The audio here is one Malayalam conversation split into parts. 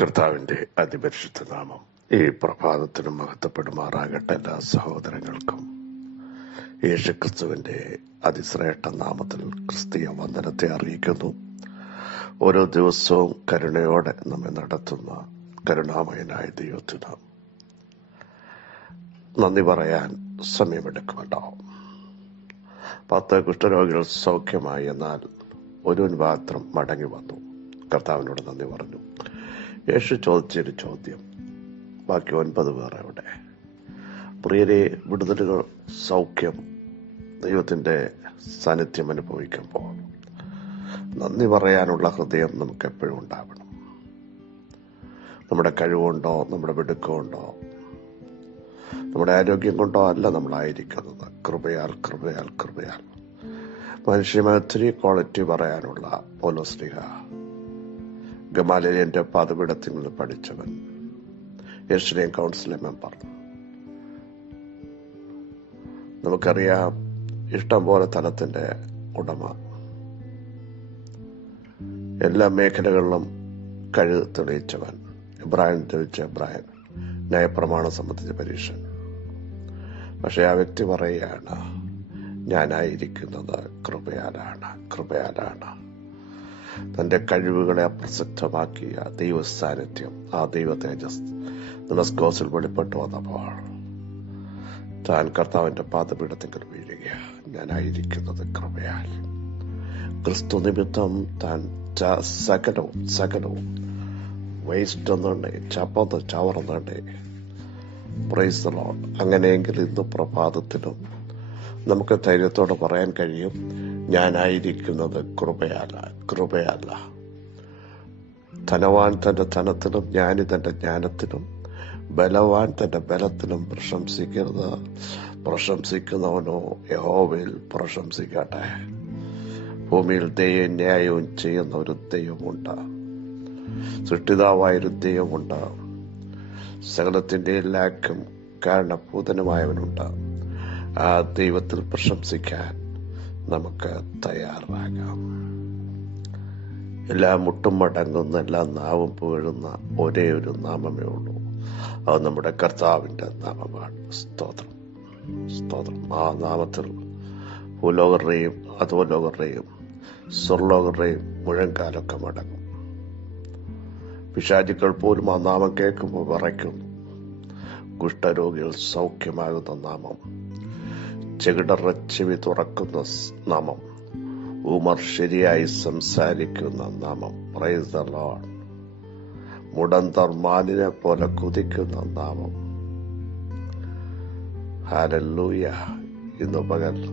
കർത്താവിന്റെ അതിപരിശുദ്ധ നാമം ഈ പ്രഭാതത്തിനും മഹത്വപ്പെടുമാറാകട്ടെ എല്ലാ സഹോദരങ്ങൾക്കും. യേശുക്രിസ്തുവിന്റെ അതിശ്രേഷ്ഠ നാമത്തിൽ ക്രിസ്തീയ വന്ദനത്തെ അറിയിക്കുന്നു. ഓരോ ദിവസവും കരുണയോടെ നമ്മെ നടത്തുന്ന കരുണാമയനായ ദൈവത്തിന് നന്ദി പറയാൻ സമയമെടുക്കുമുണ്ടാവും പത്ത് കുഷ്ഠരോഗികൾ സൗഖ്യമായി എന്നാൽ ഒരു മാത്രം മടങ്ങി വന്നു. കർത്താവിനോട് നന്ദി പറഞ്ഞു. യേശു ചോദിച്ചൊരു ചോദ്യം. ബാക്കി ഒൻപത് പേർ അവിടെ. പ്രിയരെ വിടുതലുകൾ സൗഖ്യം ദൈവത്തിന്റെ സാന്നിധ്യം അനുഭവിക്കുമ്പോൾ നന്ദി പറയാനുള്ള ഹൃദയം നമുക്ക് എപ്പോഴും ഉണ്ടാവണം. നമ്മുടെ കഴിവുണ്ടോ നമ്മുടെ മിടുക്കമുണ്ടോ നമ്മുടെ ആരോഗ്യം കൊണ്ടോ അല്ല നമ്മളായിരിക്കുന്നത്. കൃപയാൽ കൃപയാൽ കൃപയാൽ. മനുഷ്യമായ ഒത്തിരി ക്വാളിറ്റി പറയാനുള്ള ഗമാലിയന്റെ പാതപീഠത്തിൽ നിന്ന് പഠിച്ചവൻ ഏഷ്യൻ കൗൺസിലെ മെമ്പർ നമുക്കറിയാം ഇഷ്ടം പോലെ തലത്തിന്റെ ഉടമ. എല്ലാ മേഖലകളിലും കഴിവ് തെളിയിച്ചവൻ. ഇബ്രാഹിം തെളിച്ച ഇബ്രാഹിം ന്യായപ്രമാണം സംബന്ധിച്ച പരീക്ഷ പക്ഷെ ആ വ്യക്തി പറയുകയാണ് ഞാനായിരിക്കുന്നത് കൃപയാലാണ് കൃപയാലാണ്. തന്റെ കഴിവുകളെ അപ്രസക്തമാക്കിയ ദൈവ സാന്നിധ്യം ആ ദൈവ തേജസ് നമസ്കോസിൽ വെളിപ്പെട്ടു വന്നപ്പോൾ താൻ കർത്താവിന്റെ പാദപീഠത്തിങ്കിൽ വീഴുക ഞാനായിരിക്കുന്നത് കൃപയാൽ. ക്രിസ്തു നിമിത്തം താൻ സകലവും സകലവും വേസ്റ്റ് എന്നുണ്ടേ ചപ്പന്ന് ചവർന്നുണ്ടേ പ്രൈസ് അങ്ങനെയെങ്കിൽ ഇന്ന് പ്രഭാതത്തിലും നമുക്ക് ധൈര്യത്തോടെ പറയാൻ കഴിയും. ഞാനായിരിക്കുന്നത് കൃപയല്ല കൃപയല്ല. ധനവാൻ തന്റെ ധനത്തിനും ജ്ഞാനി തന്റെ ജ്ഞാനത്തിനും ബലവാൻ തന്റെ ബലത്തിനും പ്രശംസിക്കരുത്. പ്രശംസിക്കുന്നവനോ യഹോവയിൽ പ്രശംസിക്കട്ടെ. ഭൂമിയിൽ ദൈവം ന്യായവും ചെയ്യുന്ന ഒരു ദൈവമുണ്ട്. സൃഷ്ടിതാവായൊരു ദൈവമുണ്ട്. സകലത്തിന്റെ എല്ലാക്കും കാരണഭൂതനുമായവനുണ്ട്. ആ ദൈവത്തിൽ പ്രശംസിക്കാൻ നമുക്ക് തയ്യാറാകാം. എല്ലാ മുട്ടും മടങ്ങുന്ന എല്ലാ നാവും പുകഴുന്ന ഒരേ ഒരു നാമമേ ഉള്ളൂ. അത് നമ്മുടെ കർത്താവിന്റെ നാമമാണ്. സ്തോത്രം. സ്തോത്രം. ആ നാമത്തിൽ ഭൂലോകരുടെയും അധോലോകരുടെയും സ്വർലോകരുടെയും മുഴങ്കാലൊക്കെ മടങ്ങും. പിശാചുക്കൾ പോലും ആ നാമം കേൾക്കുമ്പോൾ വിറയ്ക്കുന്നു കുഷ്ഠരോഗികൾ സൗഖ്യമാകുന്ന നാമം ചെകിടറ ചെവി തുറക്കുന്ന നാമം. ഉമർ ശരിയായി സംസാരിക്കുന്ന നാമം. പ്രൈസ് ദ ലോഡ് മുടന്തർ മാനിനെ പോലെ കുതിക്കുന്ന നാമം. ഹാലല്ലൂയ ഇന്ന് പകൽ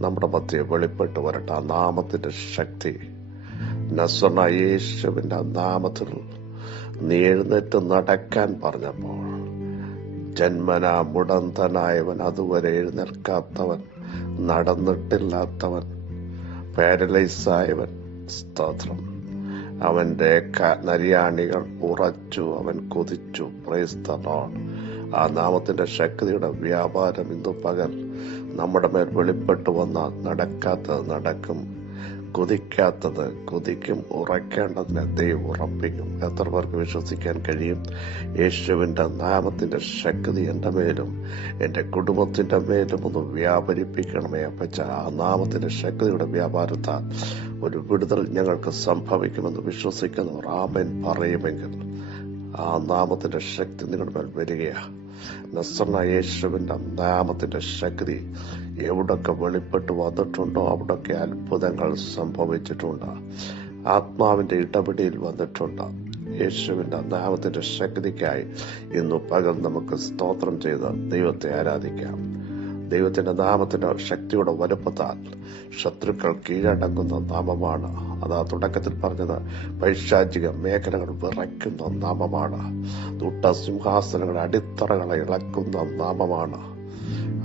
നമ്മുടെ മധ്യ വെളിപ്പെട്ട് വരട്ടെ ആ നാമത്തിന്റെ ശക്തി. നസ്വർണ യേശുവിന്റെ നാമത്തിൽ നീ എഴുന്നേറ്റ് നടക്കാൻ പറഞ്ഞപ്പോൾ ജന്മന മുടന്തനായവൻ അതുവരെ എഴുന്നേൽക്കാത്തവൻ നടന്നിട്ടില്ലാത്തവൻ പാരലൈസ് ആയവൻ സ്തോത്രം അവന്റെ നരിയാണികൾ ഉറച്ചു അവൻ കൊതിച്ചു. പ്രൈസ് ആ നാമത്തിന്റെ ശക്തിയുടെ വ്യാപാരം ഇന്ന് പകൽ നമ്മുടെ മേൽ വെളിപ്പെട്ടു വന്നാൽ നടക്കാത്തത് നടക്കും. കൊതിക്കാത്തത് കൊതിക്കും ഉറക്കേണ്ടതിനെ ദൈവം ഉറപ്പിക്കും. എത്ര പേർക്ക് വിശ്വസിക്കാൻ കഴിയും? യേശുവിന്റെ നാമത്തിന്റെ ശക്തി എന്റെ മേലും എന്റെ കുടുംബത്തിന്റെ മേലും ഒന്ന് വ്യാപരിപ്പിക്കണമേ അപ്പച്ച. ആ നാമത്തിന്റെ ശക്തിയുടെ വ്യാപാരത്താൽ ഒരു വിടുതൽ ഞങ്ങൾക്ക് സംഭവിക്കുമെന്ന് വിശ്വസിക്കുന്നു ആമൻ പറയുമെങ്കിൽ. ആ നാമത്തിന്റെ ശക്തി നിങ്ങളുടെ മേൽ വരികയാ. നസ്രണ നാമത്തിന്റെ ശക്തി എവിടൊക്കെ വെളിപ്പെട്ട് വന്നിട്ടുണ്ടോ അവിടൊക്കെ അത്ഭുതങ്ങൾ സംഭവിച്ചിട്ടുണ്ട്. ആത്മാവിന്റെ ഇടപെടിയിൽ വന്നിട്ടുണ്ട്. യേശുവിന്റെ നാമത്തിന്റെ ശക്തിക്കായി ഇന്ന് പകൽ നമുക്ക് സ്തോത്രം ചെയ്ത് ദൈവത്തെ ആരാധിക്കാം. ദൈവത്തിന്റെ നാമത്തിന്റെ ശക്തിയുടെ വലുപ്പത്താൽ ശത്രുക്കൾ കീഴടങ്ങുന്ന നാമമാണ് അത് തുടക്കത്തിൽ പറഞ്ഞത് പൈശാചിക മേഖലകൾ വിറയ്ക്കുന്ന നാമമാണ്. ദുട്ട സിംഹാസനങ്ങളുടെ അടിത്തറകളെ ഇളക്കുന്ന നാമമാണ്.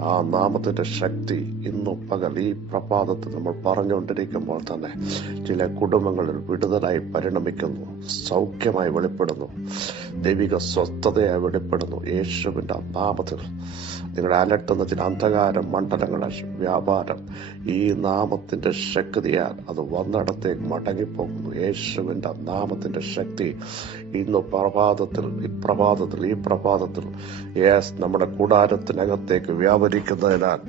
ആ നാമത്തിന്റെ ശക്തി ഇന്നും പകൽ ഈ പ്രഭാതത്തിൽ നമ്മൾ പറഞ്ഞുകൊണ്ടിരിക്കുമ്പോൾ തന്നെ ചില കുടുംബങ്ങളിൽ വിടുതലായി പരിണമിക്കുന്നു സൗഖ്യമായി വെളിപ്പെടുന്നു ദൈവിക സ്വസ്ഥതയായി വെളിപ്പെടുന്നു. യേശുവിന്റെ നാമത്തിൽ നിങ്ങളുടെ അലട്ടുന്ന അന്ധകാരം മണ്ഡലങ്ങളെ വ്യാപാരം ഈ നാമത്തിന്റെ ശക്തിയാൽ അത് വന്നിടത്തേക്ക് മടങ്ങിപ്പോകുന്നു. യേശുവിന്റെ നാമത്തിന്റെ ശക്തി ഇന്ന് പ്രഭാതത്തിൽ ഈ പ്രഭാതത്തിൽ ഈ പ്രഭാതത്തിൽ യേസ് നമ്മുടെ കൂടാരത്തിനകത്തേക്ക് വ്യാപരിക്കുന്നതിനാൽ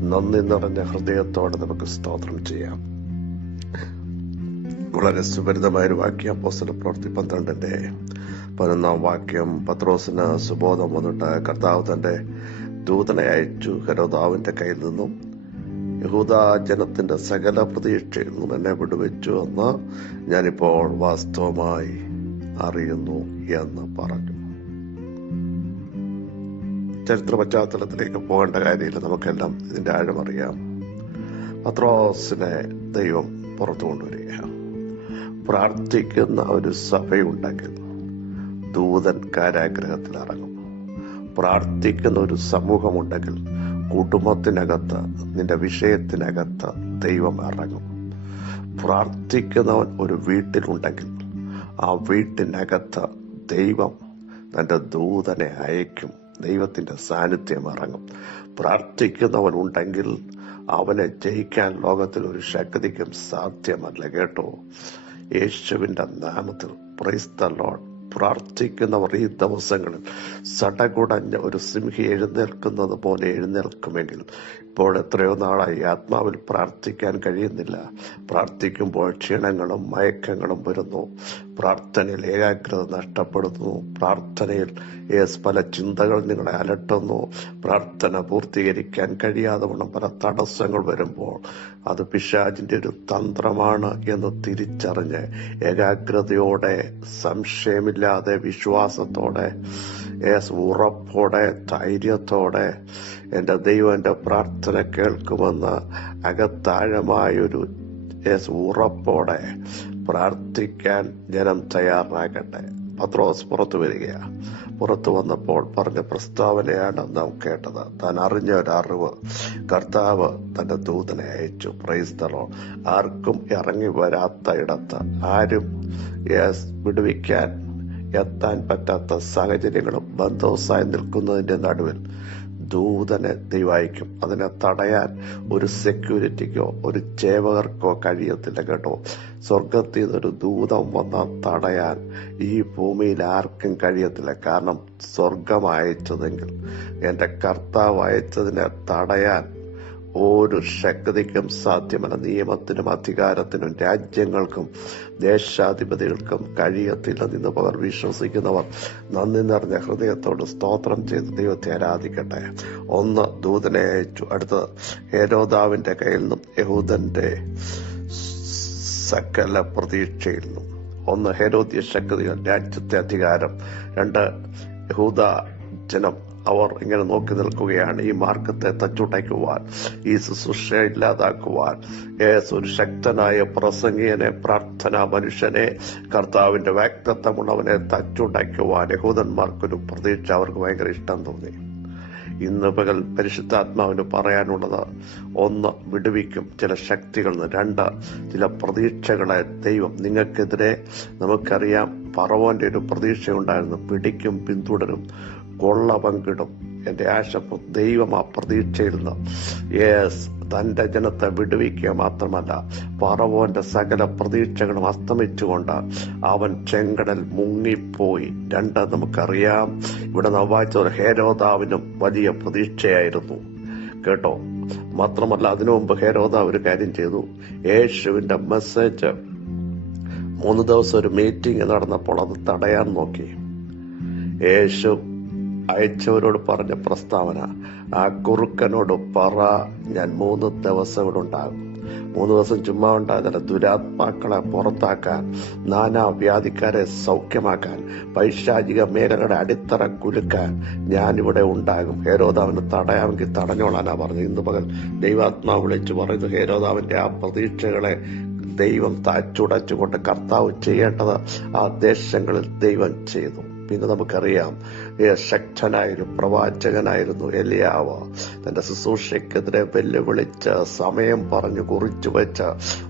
നന്ദി നിറഞ്ഞ ഹൃദയത്തോടെ നമുക്ക് സ്തോത്രം ചെയ്യാം. വളരെ സുപരിതമായ ഒരു വാക്യം പോസ്റ്റൽ പ്രവൃത്തി പന്ത്രണ്ടിന്റെ പതിനൊന്നാം വാക്യം പത്രോസിന് സുബോധം വന്നിട്ട് കർത്താവ് തന്റെ ദൂതനെ അയച്ചു ഹരോദാവിന്റെ കയ്യിൽ നിന്നും. യഹൂദ ജനത്തിന്റെ സകല പ്രതീക്ഷയിൽ നിന്നും എന്നെ വിടുവെച്ചു എന്ന് ഞാനിപ്പോൾ വാസ്തവമായി അറിയുന്നു എന്ന് പറഞ്ഞു. ചരിത്ര പശ്ചാത്തലത്തിലേക്ക് പോകേണ്ട കാര്യമില്ല. നമുക്കെല്ലാം ഇതിന്റെ ആഴമറിയാം പത്രോസിനെ ദൈവം പുറത്തു കൊണ്ടുവരിക പ്രാർത്ഥിക്കുന്ന ഒരു സഭയുണ്ടെങ്കിൽ ദൂതൻ കാരാഗ്രഹത്തിൽ ഇറങ്ങും പ്രാർത്ഥിക്കുന്ന ഒരു സമൂഹമുണ്ടെങ്കിൽ കുടുംബത്തിനകത്ത് നിന്റെ വിഷയത്തിനകത്ത് ദൈവം ഇറങ്ങും. പ്രാർത്ഥിക്കുന്നവൻ ഒരു വീട്ടിലുണ്ടെങ്കിൽ ആ വീട്ടിനകത്ത് ദൈവം തന്റെ ദൂതനെ അയക്കും. ദൈവത്തിന്റെ സാന്നിധ്യം ഇറങ്ങും. പ്രാർത്ഥിക്കുന്നവൻ ഉണ്ടെങ്കിൽ അവനെ ജയിക്കാൻ ലോകത്തിൽ ഒരു ശക്തിക്കും സാധ്യമല്ല കേട്ടോ. യേശുവിന്റെ നാമത്തിൽ പ്രൈസ് ദ ലോർഡ് പ്രാർത്ഥിക്കുന്നവർ ഈ ദിവസങ്ങളിൽ സടകുടഞ്ഞ ഒരു സിംഹി എഴുന്നേൽക്കുന്നത് പോലെ എഴുന്നേൽക്കുമെങ്കിൽ ഇപ്പോൾ എത്രയോ നാളായി ആത്മാവിൽ പ്രാർത്ഥിക്കാൻ കഴിയുന്നില്ല. പ്രാർത്ഥിക്കുമ്പോൾ ക്ഷീണങ്ങളും മയക്കങ്ങളും വരുന്നു. പ്രാർത്ഥനയിൽ ഏകാഗ്രത നഷ്ടപ്പെടുന്നു. പ്രാർത്ഥനയിൽ ഏസ് പല ചിന്തകൾ നിങ്ങളെ അലട്ടുന്നു. പ്രാർത്ഥന പൂർത്തീകരിക്കാൻ കഴിയാതെ വണ്ണം പല തടസ്സങ്ങൾ വരുമ്പോൾ അത് പിശാചിന്റെ ഒരു തന്ത്രമാണ് എന്ന് തിരിച്ചറിഞ്ഞ് ഏകാഗ്രതയോടെ സംശയമില്ലാതെ വിശ്വാസത്തോടെ ഏസ് ഉറപ്പോടെ ധൈര്യത്തോടെ എന്റെ ദൈവം എന്റെ പ്രാർത്ഥന കേൾക്കുമെന്ന് അകത്താഴമായൊരു യേസ് ഉറപ്പോടെ പ്രാർത്ഥിക്കാൻ ജനം തയ്യാറാകട്ടെ. പത്രോസ് പുറത്തു വരികയാണ് പുറത്തു വന്നപ്പോൾ പറഞ്ഞ പ്രസ്താവനയാണ് നാം കേട്ടത്. താൻ അറിഞ്ഞ ഒരു അറിവ്. കർത്താവ് തന്റെ ദൂതനെ അയച്ചു. പ്രൈസ് തലോ ആർക്കും ഇറങ്ങി വരാത്ത ഇടത്ത് ആരും യെസ് വിടുവിക്കാൻ എത്താൻ പറ്റാത്ത സാഹചര്യങ്ങളും ബന്ധവസായി നിൽക്കുന്നതിന്റെ നടുവിൽ ദൂതനെ ദൈവായിക്കും അതിനെ തടയാൻ ഒരു സെക്യൂരിറ്റിക്കോ ഒരു ചേവകർക്കോ കഴിയത്തില്ല കേട്ടോ. സ്വർഗത്തിൽ നിന്നൊരു ദൂതം വന്നാൽ തടയാൻ ഈ ഭൂമിയിൽ ആർക്കും കഴിയത്തില്ല. കാരണം സ്വർഗം അയച്ചതെങ്കിൽ എന്റെ കർത്താവ് അയച്ചതിനെ തടയാൻ ഒരു ശക്തിക്കും സാധ്യമല്ല. നിയമത്തിനും അധികാരത്തിനും രാജ്യങ്ങൾക്കും ദേശാധിപതികൾക്കും കഴിയത്തില്ല നിന്ന് പകർ വിശ്വസിക്കുന്നവർ നന്ദി നിറഞ്ഞ ഹൃദയത്തോട് സ്തോത്രം ചെയ്ത് ദൈവത്തെ ആരാധിക്കട്ടെ. ഒന്ന് ദൂതനെ അയച്ചു. അടുത്തത് ഹേരോദാവിന്റെ കയ്യിൽ നിന്നും യഹൂദന്റെ സകല പ്രതീക്ഷയിൽ നിന്നും. ഒന്ന് ഹേരോദ്യ ശക്തികൾ രാജ്യത്തെ അധികാരം. രണ്ട് യഹൂദ ജനം അവർ ഇങ്ങനെ നോക്കി നിൽക്കുകയാണ്. ഈ മാർഗത്തെ തച്ചുടയ്ക്കുവാൻ ഈ ശുശ്രൂഷ ഇല്ലാതാക്കുവാൻ. യേസ് ഒരു ശക്തനായ പ്രസംഗിയനെ പ്രാർത്ഥന മനുഷ്യനെ കർത്താവിന്റെ വ്യക്തത്വമുള്ളവനെ തച്ചുടയ്ക്കുവാൻ യഹൂദന്മാർക്കൊരു പ്രതീക്ഷ അവർക്ക് ഭയങ്കര ഇഷ്ടം തോന്നി. ഇന്ന് പകൽ പരിശുദ്ധാത്മാവിന് പറയാനുള്ളത് ഒന്ന് വിടുവിക്കും ചില ശക്തികൾ രണ്ട് ചില പ്രതീക്ഷകളെ ദൈവം നിങ്ങൾക്കെതിരെ നമുക്കറിയാം. പറവോന്റെ ഒരു പ്രതീക്ഷയുണ്ടായിരുന്നു പിടിക്കും പിന്തുടരും. കൊള്ള പങ്കിടും എന്റെ ആശ ദൈവം ആ പ്രതീക്ഷയിൽ നിന്ന് യേസ് തന്റെ ജനത്തെ വിടുവിക്കുക മാത്രമല്ല പറവോന്റെ സകല പ്രതീക്ഷകളും അസ്തമിച്ചുകൊണ്ട് അവൻ ചെങ്കടൽ മുങ്ങിപ്പോയി. രണ്ട് നമുക്കറിയാം ഇവിടെ നാം വായിച്ച ഒരു ഹേരോദാവിനും വലിയ പ്രതീക്ഷയായിരുന്നു. കേട്ടോ? മാത്രമല്ല അതിനു മുമ്പ് ഹേരോദ ഒരു കാര്യം ചെയ്തു. യേശുവിന്റെ മെസ്സേജ് മൂന്ന് ദിവസം ഒരു മീറ്റിംഗ് നടന്നപ്പോൾ അത് തടയാൻ നോക്കി. യേശു അയച്ചവരോട് പറഞ്ഞ പ്രസ്താവന ആ കുറുക്കനോട് പറ ഞാൻ മൂന്ന് ദിവസം ഇവിടെ ഉണ്ടാകും മൂന്ന് ദിവസം ചുമ്മാ ഉണ്ടാകുന്നില്ല ദുരാത്മാക്കളെ പുറത്താക്കാൻ നാനാ വ്യാധിക്കാരെ സൗഖ്യമാക്കാൻ പൈശാചിക മേഖലയുടെ അടിത്തറ കുലുക്കാൻ ഞാനിവിടെ ഉണ്ടാകും. ഹേരോദാവിനെ തടയാമെങ്കിൽ തടഞ്ഞോളാനാ പറഞ്ഞു ഇന്ന് പകൽ ദൈവാത്മാവ് വിളിച്ചു പറയുന്നു ഹേരോദാവിന്റെ ആ പ്രതീക്ഷകളെ ദൈവം താച്ചുടച്ചുകൊണ്ട് കർത്താവ് ചെയ്യേണ്ടത് ആ ദേശങ്ങളിൽ ദൈവം ചെയ്തു. പിന്നെ നമുക്കറിയാം ശക്തനായൊരു പ്രവാചകനായിരുന്നു എലിയാവ്. തന്റെ ശുശ്രൂഷയ്ക്കെതിരെ വെല്ലുവിളിച്ച സമയം പറഞ്ഞു കുറിച്ചു വെച്ച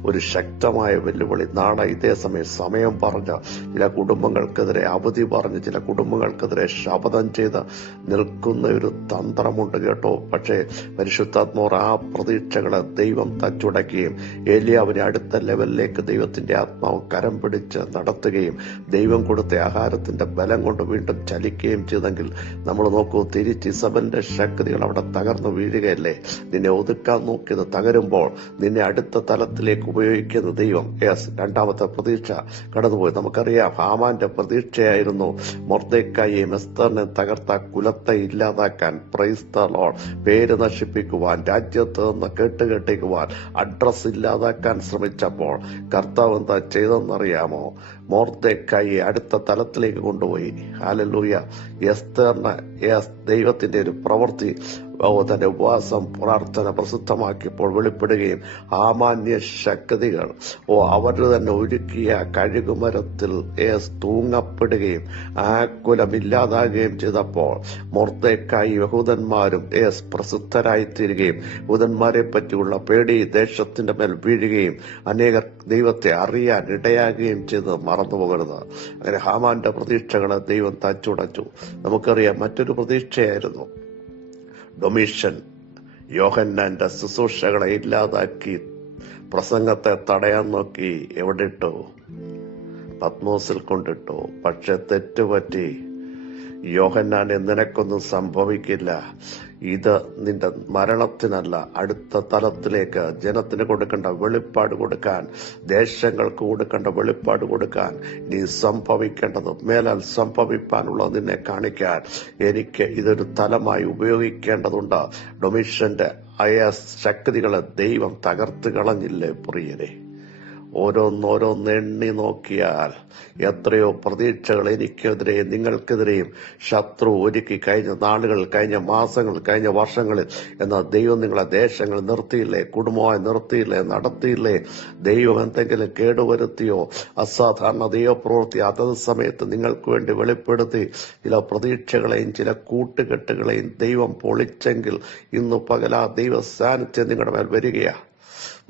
ഒരു ശക്തമായ വെല്ലുവിളി. നാളെ ഇതേ സമയം സമയം പറഞ്ഞ ചില കുടുംബങ്ങൾക്കെതിരെ അവധി പറഞ്ഞ് ചില കുടുംബങ്ങൾക്കെതിരെ ശപഥം ചെയ്ത് നിൽക്കുന്ന ഒരു തന്ത്രമുണ്ട് കേട്ടോ. പക്ഷേ പരിശുദ്ധാത്മോർ ആ പ്രതീക്ഷകളെ ദൈവം തച്ചുടയ്ക്കുകയും ഏലിയാവിനെ അടുത്ത ലെവലിലേക്ക് ദൈവത്തിന്റെ ആത്മാവ് കരം പിടിച്ച് നടത്തുകയും ദൈവം കൊടുത്ത ആഹാരത്തിന്റെ ബലം കൊണ്ട് വീണ്ടും ചലിക്കുകയും ചെയ്തെങ്കിൽ നമ്മൾ നോക്കൂ തിരിച്ച് ഇസബന്റെ ശക്തികൾ അവിടെ തകർന്നു വീഴുകയല്ലേ? നിന്നെ ഒതുക്കാൻ നോക്കിയത് തകരുമ്പോൾ നിന്നെ അടുത്ത തലത്തിലേക്ക് ഉപയോഗിക്കുന്ന ദൈവം. യെസ് രണ്ടാമത്തെ പ്രതീക്ഷ കടന്നുപോയി. നമുക്കറിയാം ഹാമാന്റെ പ്രതീക്ഷയായിരുന്നു മൊർദേക്കായി മെസ്തറിനെ തകർത്ത കുലത്തെ ഇല്ലാതാക്കാൻ. പ്രൈസ്ത ലോഡ് പേര് നശിപ്പിക്കുവാൻ രാജ്യത്ത് നിന്ന് കേട്ടുകെട്ടിക്കുവാൻ അഡ്രസ് ഇല്ലാതാക്കാൻ ശ്രമിച്ചപ്പോൾ കർത്താവ് എന്താ ചെയ്തെന്നറിയാമോ മോർദേക്കായി അടുത്ത തലത്തിലേക്ക് കൊണ്ടുപോയി. ഹാലലൂയ എസ്തറിന് ദൈവത്തിന്റെ ഒരു പ്രവൃത്തി തന്റെ ഉപവാസം പ്രാർത്ഥന പ്രസിദ്ധമാക്കിയപ്പോൾ വെളിപ്പെടുകയും ആമാന്യ ശക്തികൾ ഓ അവർ തന്നെ ഒരുക്കിയ കഴുകുമരത്തിൽ തൂങ്ങപ്പെടുകയും ആ കുലം ഇല്ലാതാകുകയും ചെയ്തപ്പോൾ മൊർദ്ദേക്കായി യഹൂദന്മാരും ഏസ് പ്രസിദ്ധരായിത്തീരുകയും യഹൂദന്മാരെ പറ്റിയുള്ള പേടി ദേശത്തിന്റെ മേൽ വീഴുകയും അനേകർ ദൈവത്തെ അറിയാൻ ഇടയാകുകയും ചെയ്ത് മറന്നുപോകരുത്. അങ്ങനെ ഹാമാന്റെ പ്രതീക്ഷകളെ ദൈവം തച്ചുടച്ചു. നമുക്കറിയാം മറ്റൊരു പ്രതീക്ഷയായിരുന്നു. ഡൊമീഷൻ യോഹന്നാന്റെ ശുശ്രൂഷകളെ ഇല്ലാതാക്കി പ്രസംഗത്തെ തടയാൻ നോക്കി എവിടെ ഇട്ടു പത്മോസിൽ കൊണ്ടിട്ടു. പക്ഷെ തെറ്റുപറ്റി യോഹന്നാനെ നിനക്കൊന്നും സംഭവിക്കില്ല. ഇത് നിന്റെ മരണത്തിനല്ല അടുത്ത തലത്തിലേക്ക് ജനത്തിന് കൊടുക്കേണ്ട വെളിപ്പാട് കൊടുക്കാൻ ദേശങ്ങൾക്ക് കൊടുക്കേണ്ട വെളിപ്പാട് കൊടുക്കാൻ നീ സംഭവിക്കേണ്ടത് മേലാൽ സംഭവിപ്പാനുള്ളത് നിന്നെ കാണിക്കാൻ എനിക്ക് ഇതൊരു തലമായി ഉപയോഗിക്കേണ്ടതുണ്ട്. ഡൊമിഷന്റെ അയ ശക്തികളെ ദൈവം തകർത്ത് കളഞ്ഞില്ലേ പ്രിയരെ? ഓരോന്നോരോന്ന് എണ്ണി നോക്കിയാൽ എത്രയോ പ്രതീക്ഷകൾ എനിക്കെതിരെയും നിങ്ങൾക്കെതിരെയും ശത്രു ഒരുക്കി കഴിഞ്ഞ നാളുകൾ കഴിഞ്ഞ മാസങ്ങൾ കഴിഞ്ഞ വർഷങ്ങളിൽ. എന്നാൽ ദൈവം നിങ്ങളെ ദേശങ്ങൾ നിർത്തിയില്ലേ? കുടുംബമായി നിർത്തിയില്ലേ? നടത്തിയില്ലേ? ദൈവം എന്തെങ്കിലും കേടുവരുത്തിയോ? അസാധാരണ ദൈവപ്രവൃത്തി അതത് സമയത്ത് നിങ്ങൾക്ക് വേണ്ടി വെളിപ്പെടുത്തി ചില പ്രതീക്ഷകളെയും ചില കൂട്ടുകെട്ടുകളെയും ദൈവം പൊളിച്ചെങ്കിൽ ഇന്ന് പകലാ ദൈവ സാന്നിധ്യം നിങ്ങളുടെ മേൽ വരികയാ.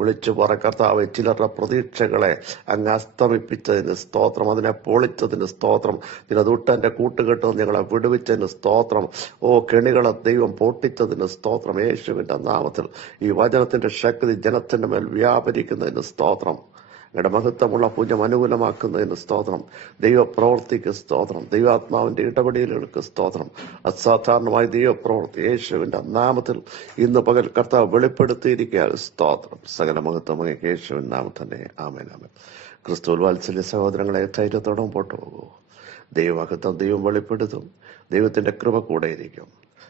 വിളിച്ചു പറ കർത്താവ് ചിലരുടെ പ്രതീക്ഷകളെ അങ്ങ് അസ്തമിപ്പിച്ചതിന് സ്തോത്രം അതിനെ പൊളിച്ചതിന് സ്തോത്രം ചില ദുട്ടന്റെ കൂട്ടുകെട്ട് ഞങ്ങളെ വിടുവിച്ചതിന് സ്തോത്രം. ഓ കെണികളെ ദൈവം പൊട്ടിച്ചതിന് സ്തോത്രം. യേശുവിന്റെ നാമത്തിൽ ഈ വചനത്തിന്റെ ശക്തി ജനത്തിന്റെ മേൽ വ്യാപരിക്കുന്നതിന് സ്തോത്രം. അങ്ങയുടെ മഹത്വമുള്ള പൂജം അനുകൂലമാക്കുന്നതിന് സ്തോത്രം. ദൈവപ്രവൃത്തിക്ക് സ്തോത്രം. ദൈവാത്മാവിന്റെ ഇടപെടലുകൾക്ക് സ്തോത്രം. അസാധാരണമായ ദൈവപ്രവൃത്തി യേശുവിന്റെ നാമത്തിൽ ഇന്ന് പകൽ കർത്താവ് വെളിപ്പെടുത്തിയിരിക്കുക സ്തോത്രം. സകല മഹത്വം യേശുവിൻ നാമം തന്നെ ആമേൻ ആമേൻ. ക്രിസ്തുവിൽ വാത്സല്യ സഹോദരങ്ങളെ ധൈര്യത്തോടെ മുമ്പോട്ട് പോകൂ ദൈവമഹത്വം ദൈവം വെളിപ്പെടുത്തും. ദൈവത്തിന്റെ കൃപ കൂടെയിരിക്കും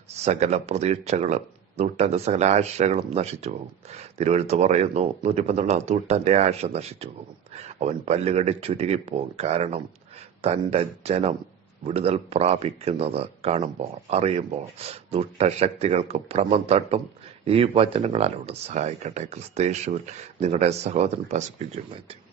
സകല പ്രതീക്ഷകളും ദൂട്ടന്റെ സകല ആശകളും നശിച്ചു പോകും. തിരുവഴുത്ത് പറയുന്നു നൂറ്റി പന്ത്രണ്ടാം നൂറ്റാന്റെ ആശ നശിച്ചു പോകും. അവൻ പല്ലുകടി ചുരുങ്ങിപ്പോകും. കാരണം തന്റെ ജനം വിടുതൽ പ്രാപിക്കുന്നത് കാണുമ്പോൾ അറിയുമ്പോൾ ദുഷ്ടശക്തികൾക്ക് ഭ്രമം തട്ടും. ഈ വചനങ്ങളാലോട് സഹായിക്കട്ടെ. ക്രിസ്തേശുവിൽ നിങ്ങളുടെ സഹോദരൻ പസിഫിക് മാത്യു